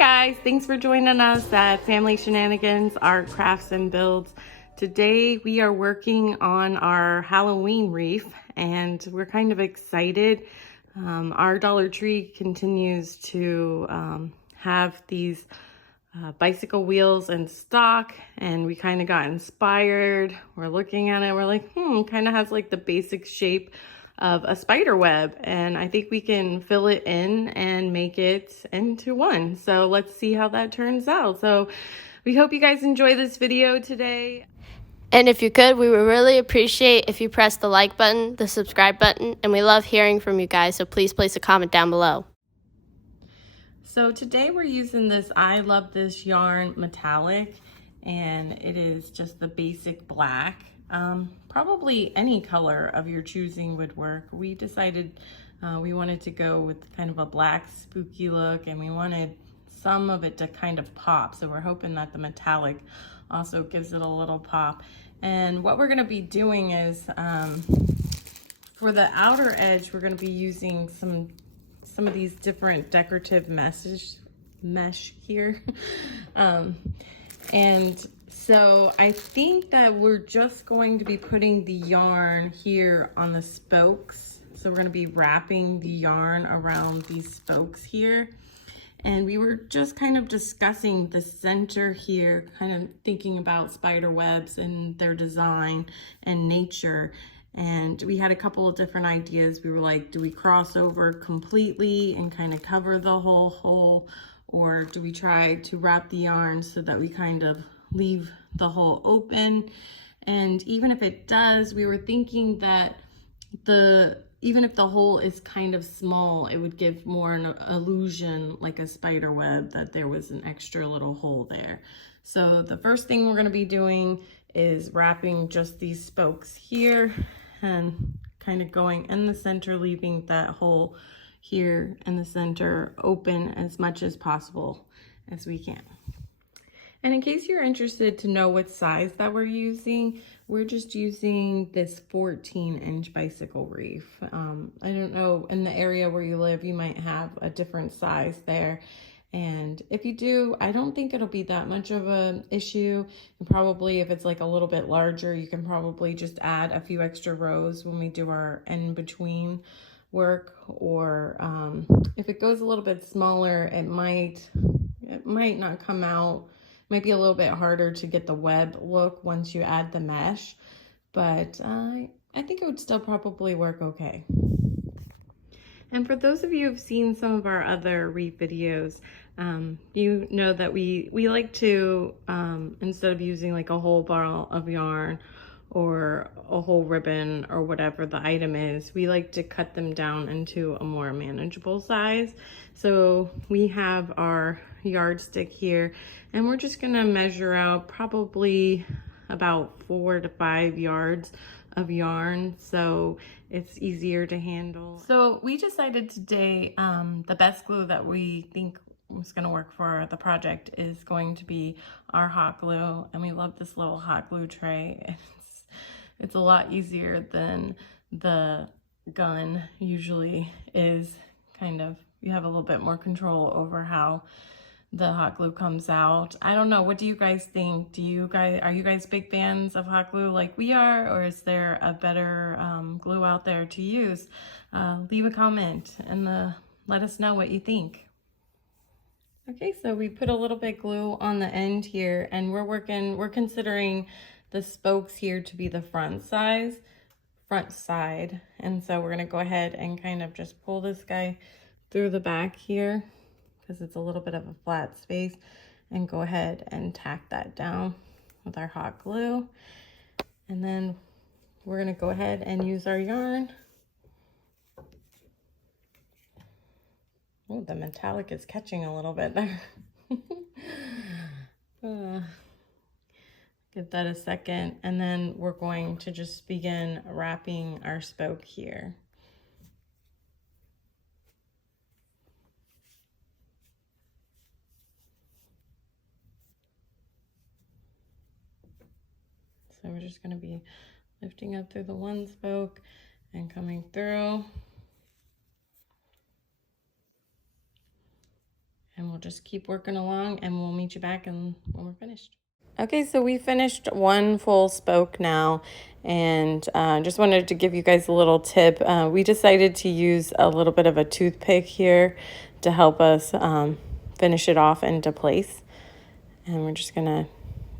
guys, thanks for joining us at Family Shenanigans, Art, Crafts, and Builds. Today we are working on our Halloween wreath and we're kind of excited. Our Dollar Tree continues to have these bicycle wheels in stock, and we kind of got inspired. We're looking at it, we're like, kind of has like the basic shape of a spider web, and I think we can fill it in and make it into one. So let's see how that turns out. So we hope you guys enjoy this video today. And if you could, we would really appreciate if you press the like button, the subscribe button, and we love hearing from you guys, so please place a comment down below. So today we're using this I Love This Yarn metallic, and it is just the basic black. Probably any color of your choosing would work. We decided we wanted to go with kind of a black spooky look, and we wanted some of it to kind of pop. So we're hoping that the metallic also gives it a little pop. And what we're gonna be doing is, for the outer edge, we're gonna be using some of these different decorative mesh here. And so I think that we're just going to be putting the yarn here on the spokes. So we're going to be wrapping the yarn around these spokes here. And we were just kind of discussing the center here, kind of thinking about spider webs and their design and nature. And we had a couple of different ideas. We were like, do we cross over completely and kind of cover the whole hole? Or do we try to wrap the yarn so that we kind of leave the hole open? And even if it does, we were thinking that even if the hole is kind of small, it would give more an illusion like a spider web, that there was an extra little hole there. So the first thing we're going to be doing is wrapping just these spokes here and kind of going in the center, leaving that hole here in the center open as much as possible as we can. And in case you're interested to know what size that we're using, we're just using this 14-inch bicycle wreath. I don't know, in the area where you live, you might have a different size there. And if you do, I don't think it'll be that much of an issue. And probably if it's like a little bit larger, you can probably just add a few extra rows when we do our in-between work. Or if it goes a little bit smaller, it might not come out. It might be a little bit harder to get the web look once you add the mesh, but I think it would still probably work okay. And for those of you who've seen some of our other wreath videos, you know that we like to, instead of using like a whole ball of yarn or a whole ribbon or whatever the item is, we like to cut them down into a more manageable size. So we have our yardstick here, and we're just gonna measure out probably about 4 to 5 yards of yarn, so it's easier to handle. So we decided today the best glue that we think is going to work for the project is going to be our hot glue, and we love this little hot glue tray. It's a lot easier than the gun usually is. Kind of, you have a little bit more control over how the hot glue comes out. I don't know, what do you guys think? Are you guys big fans of hot glue like we are, or is there a better glue out there to use? Leave a comment and let us know what you think. Okay, so we put a little bit glue on the end here, and we're considering the spokes here to be the front side. And so we're gonna go ahead and kind of just pull this guy through the back here, because it's a little bit of a flat space, and go ahead and tack that down with our hot glue. And then we're gonna go ahead and use our yarn. Oh, the metallic is catching a little bit there. Give that a second, and then we're going to just begin wrapping our spoke here. So we're just going to be lifting up through the one spoke and coming through and we'll just keep working along, and we'll meet you back when we're finished. Okay, so we finished one full spoke now, and just wanted to give you guys a little tip. We decided to use a little bit of a toothpick here to help us finish it off into place. And we're just gonna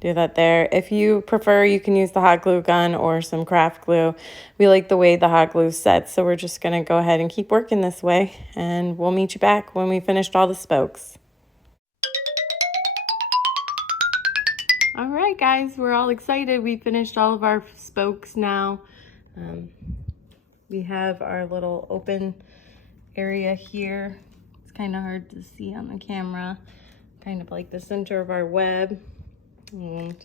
do that there. If you prefer, you can use the hot glue gun or some craft glue. We like the way the hot glue sets, so we're just gonna go ahead and keep working this way, and we'll meet you back when we finished all the spokes. All right, guys, we're all excited. We finished all of our spokes now. We have our little open area here. It's kind of hard to see on the camera, kind of like the center of our web. And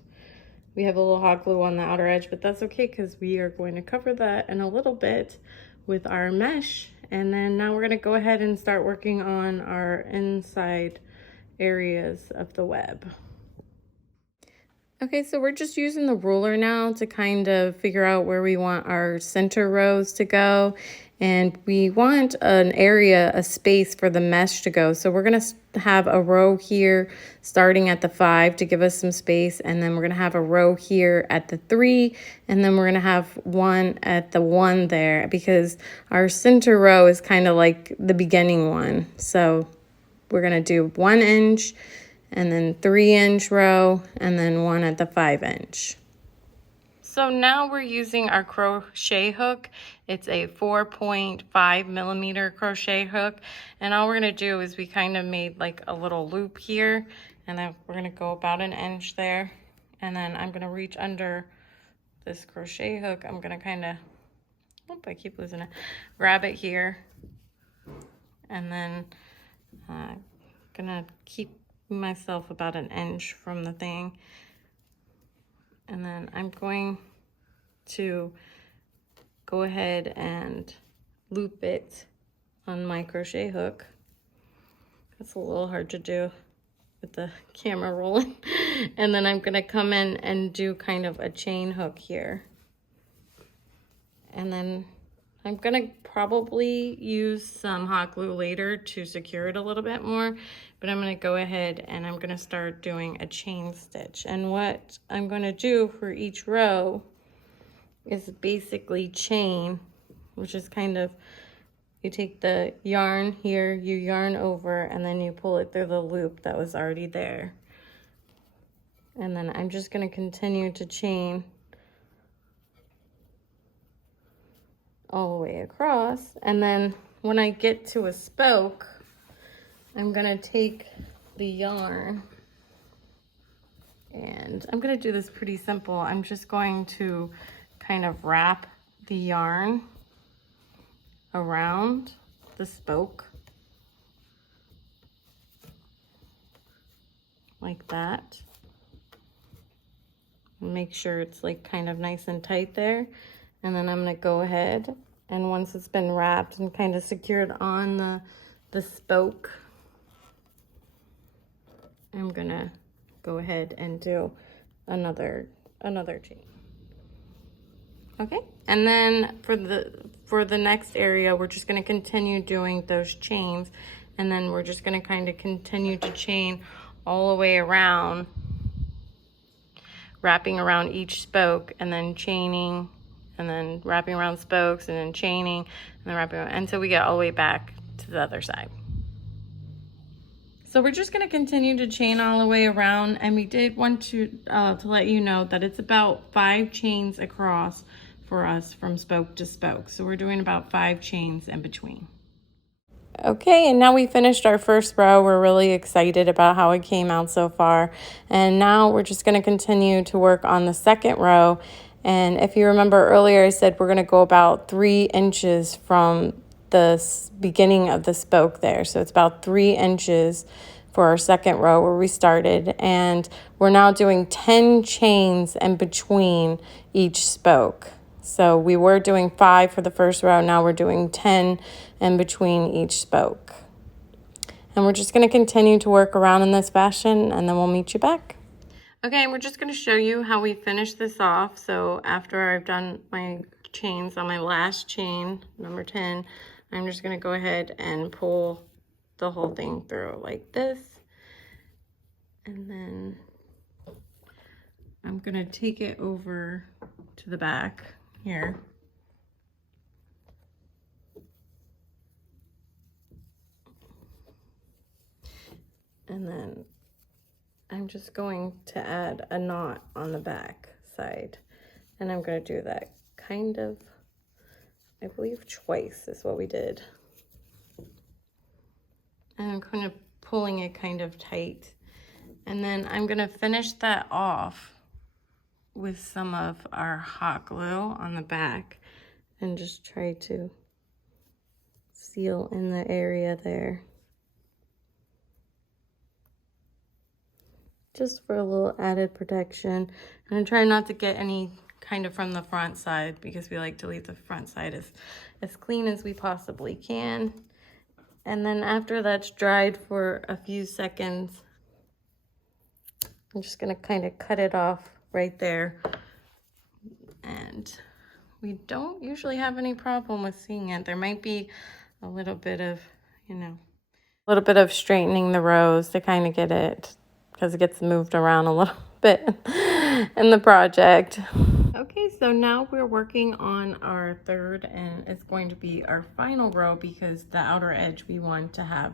we have a little hot glue on the outer edge, but that's okay because we are going to cover that in a little bit with our mesh. And then now we're going to go ahead and start working on our inside areas of the web. Okay, so we're just using the ruler now to kind of figure out where we want our center rows to go. And we want an area, a space for the mesh to go. So we're going to have a row here starting at the 5 to give us some space. And then we're going to have a row here at the 3. And then we're going to have one at the 1 there because our center row is kind of like the beginning one. So we're going to do 1 inch and then 3-inch row, and then 1 at the 5-inch. So now we're using our crochet hook. It's a 4.5 millimeter crochet hook. And all we're gonna do is we kind of made like a little loop here, and then we're gonna go about 1 inch there. And then I'm gonna reach under this crochet hook. I'm gonna kind of, I keep losing it, grab it here. And then gonna keep myself about 1 inch from the thing, and then I'm going to go ahead and loop it on my crochet hook. That's a little hard to do with the camera rolling. And then I'm gonna come in and do kind of a chain hook here, and then I'm gonna probably use some hot glue later to secure it a little bit more, but I'm gonna go ahead and I'm gonna start doing a chain stitch. And what I'm gonna do for each row is basically chain, which is kind of, you take the yarn here, you yarn over, and then you pull it through the loop that was already there. And then I'm just gonna continue to chain all the way across. And then when I get to a spoke, I'm gonna take the yarn, and I'm gonna do this pretty simple. I'm just going to kind of wrap the yarn around the spoke like that. Make sure it's like kind of nice and tight there. And then I'm gonna go ahead, and once it's been wrapped and kind of secured on the spoke, I'm gonna go ahead and do another chain. Okay, and then for the next area, we're just gonna continue doing those chains, and then we're just gonna kind of continue to chain all the way around, wrapping around each spoke, and then chaining, and then wrapping around spokes, and then chaining, and then wrapping around, until we get all the way back to the other side. So we're just gonna continue to chain all the way around, and we did want to let you know that it's about 5 chains across for us from spoke to spoke. So we're doing about 5 chains in between. Okay, and now we finished our first row. We're really excited about how it came out so far. And now we're just gonna continue to work on the second row. And if you remember earlier, I said we're gonna go about 3 inches from the beginning of the spoke there. So it's about 3 inches for our second row where we started. And we're now doing 10 chains in between each spoke. So we were doing 5 for the first row. Now we're doing 10 in between each spoke. And we're just gonna continue to work around in this fashion, and then we'll meet you back. Okay, we're just going to show you how we finish this off. So after I've done my chains on my last chain, number 10, I'm just going to go ahead and pull the whole thing through like this. And then I'm gonna take it over to the back here. And then I'm just going to add a knot on the back side. And I'm gonna do that kind of, I believe twice is what we did. And I'm kind of pulling it kind of tight. And then I'm gonna finish that off with some of our hot glue on the back and just try to seal in the area there. Just for a little added protection. And I'm trying not to get any kind of from the front side because we like to leave the front side as clean as we possibly can. And then after that's dried for a few seconds, I'm just gonna kind of cut it off right there. And we don't usually have any problem with seeing it. There might be a little bit of, you know, a little bit of straightening the rows to kind of get it, because it gets moved around a little bit in the project. Okay, so now we're working on our third, and it's going to be our final row because the outer edge we want to have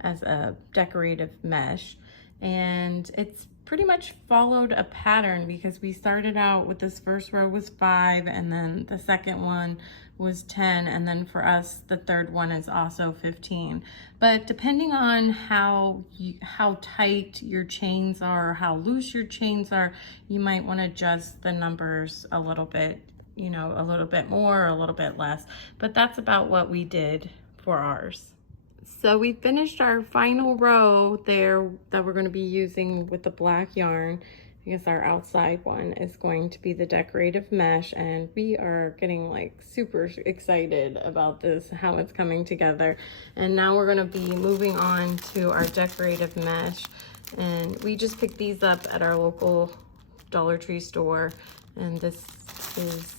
as a decorative mesh. And it's pretty much followed a pattern because we started out with this first row was 5, and then the second one was 10, and then for us the third one is also 15. But depending on how tight your chains are or how loose your chains are, you might want to adjust the numbers a little bit, you know, a little bit more or a little bit less. But that's about what we did for ours. So we finished our final row there that we're going to be using with the black yarn, because our outside one is going to be the decorative mesh, and we are getting like super excited about this, how it's coming together. And now we're going to be moving on to our decorative mesh, and we just picked these up at our local Dollar Tree store, and this is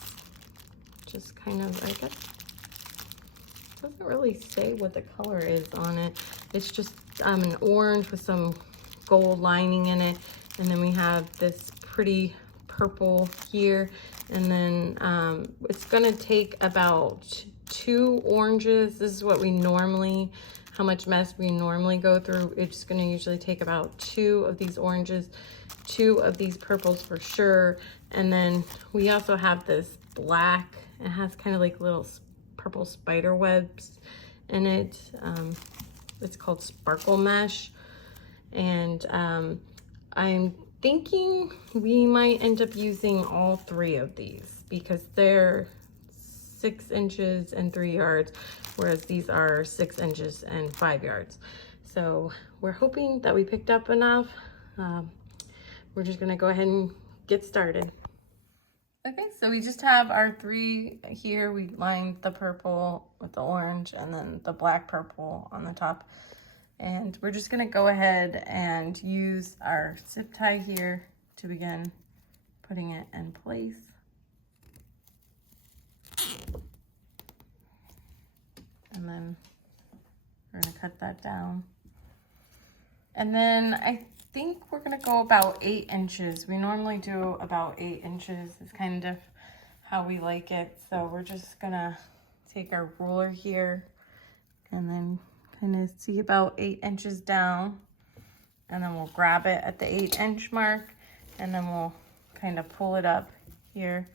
just kind of, I guess, doesn't really say what the color is on it. It's just an orange with some gold lining in it, and then we have this pretty purple here, and then it's gonna take about 2 oranges. This is what we normally, how much mess we normally go through. It's gonna usually take about 2 of these oranges, 2 of these purples for sure, and then we also have this black. It has kind of like little purple spider webs in it. It's called sparkle mesh, and I'm thinking we might end up using all 3 of these because they're 6 inches and 3 yards, whereas these are 6 inches and 5 yards. So we're hoping that we picked up enough. We're just gonna go ahead and get started. Okay, so we just have our 3 here. We lined the purple with the orange and then the black purple on the top. And we're just gonna go ahead and use our zip tie here to begin putting it in place. And then we're gonna cut that down. And then I think we're gonna go about 8 inches. We normally do about 8 inches. It's kind of how we like it. So we're just gonna take our ruler here and then kind of see about 8 inches down, and then we'll grab it at the 8-inch mark, and then we'll kind of pull it up here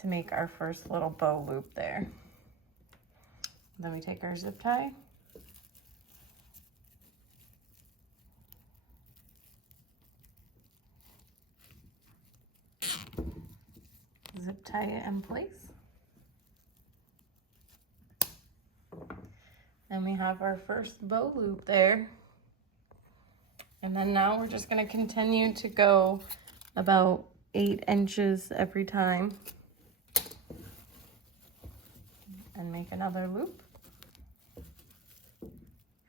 to make our first little bow loop there. Then we take our zip tie, zip tie it in place. And we have our first bow loop there. And then now we're just gonna continue to go about 8 inches every time and make another loop.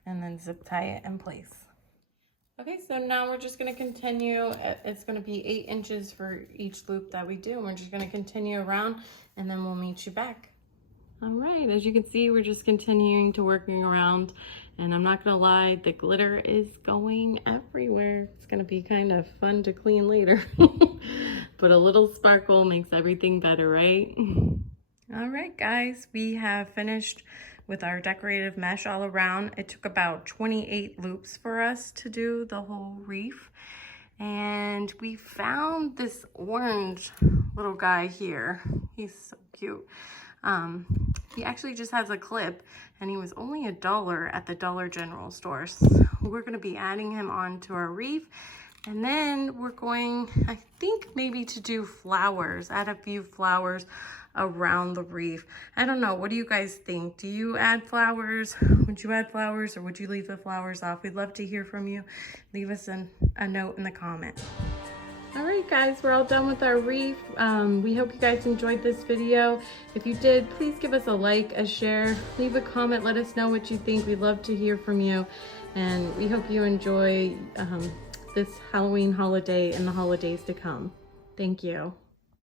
And then zip tie it in place. Okay, so now we're just gonna continue. It's gonna be 8 inches for each loop that we do. And we're just gonna continue around, and then we'll meet you back. All right, as you can see, we're just continuing to working around, and I'm not gonna lie, the glitter is going everywhere. It's gonna be kind of fun to clean later. But a little sparkle makes everything better, right? All right, guys, we have finished with our decorative mesh all around. It took about 28 loops for us to do the whole wreath. And we found this orange little guy here. He's so cute. He actually just has a clip, and he was only $1 at the Dollar General store. So we're gonna be adding him onto our wreath. And then we're going, I think, maybe to do flowers, add a few flowers around the wreath. I don't know, what do you guys think? Do you add flowers? Would you add flowers, or would you leave the flowers off? We'd love to hear from you. Leave us a note in the comments. All right, guys, we're all done with our wreath. We hope you guys enjoyed this video. If you did, please give us a like, a share, leave a comment, let us know what you think. We'd love to hear from you, and we hope you enjoy this Halloween holiday and the holidays to come. Thank you.